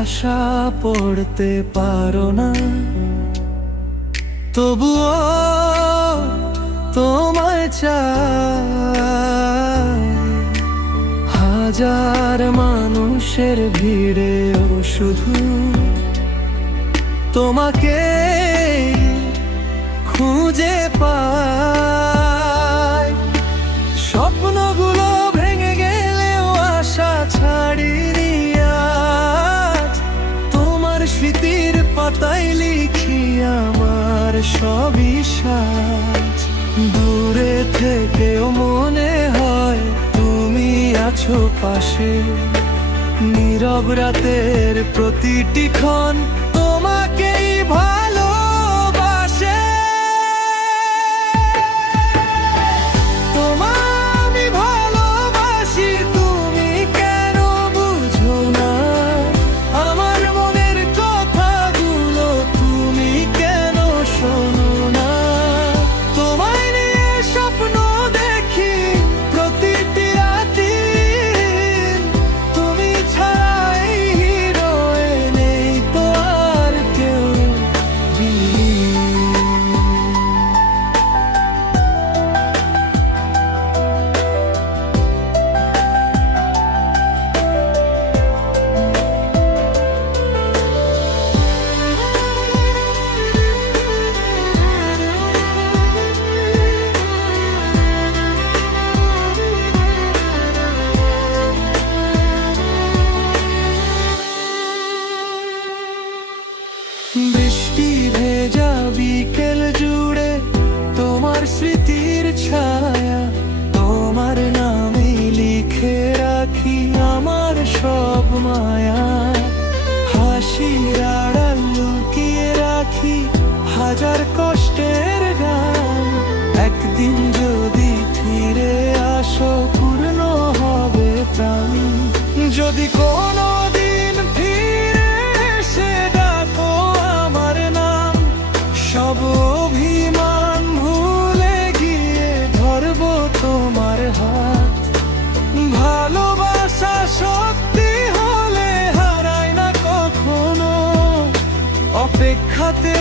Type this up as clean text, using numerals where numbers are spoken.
ভাষা পড়তে পারো না, তবুও তোমায় চাই। হাজার মানুষের ভিড়েও শুধু তোমাকে খুঁজে পাই। স্বপ্নগুলো ভেঙে গেলেও আশা ছাড়িনি আজ। তোমার স্মৃতির পাতায় লিখি আমার সবই সাজ। দূরে থেকেও মনে হয় তুমি আছো পাশে, নীরব রাতের প্রতিটি ক্ষণ তোমাকেই ভালোবাসে। তোমায় আমি ভালোবাসি, তুমি কেন বুঝো না? আমার মনের কথাগুলো তুমি কেন শোনো না? তোমায় নিয়ে স্বপ্ন দেখি প্রতিটি রাতি, তুমি ছাড়া এই হৃদয়ে নেই তো আর কেউ। বৃষ্টি ভেজা বিকেল জুড়ে তোমার স্মৃতির ছায়া, তোমার নামে লিখে রাখি আমার সব মায়া। হাসির আড়াল লুকিয়ে রাখি হাজার কষ্টের গান। একদিন যদি ফিরে আসো পূর্ণ হবে প্রাণ। যদি কোনো দিন ফিরে এসে ডাকো আমার নাম, সব অভিমান ভুলে গিয়ে ধরবো তোমার হাত। ভালোবাসা সত্যি হলে হারায় না কখনো, অপেক্ষাতে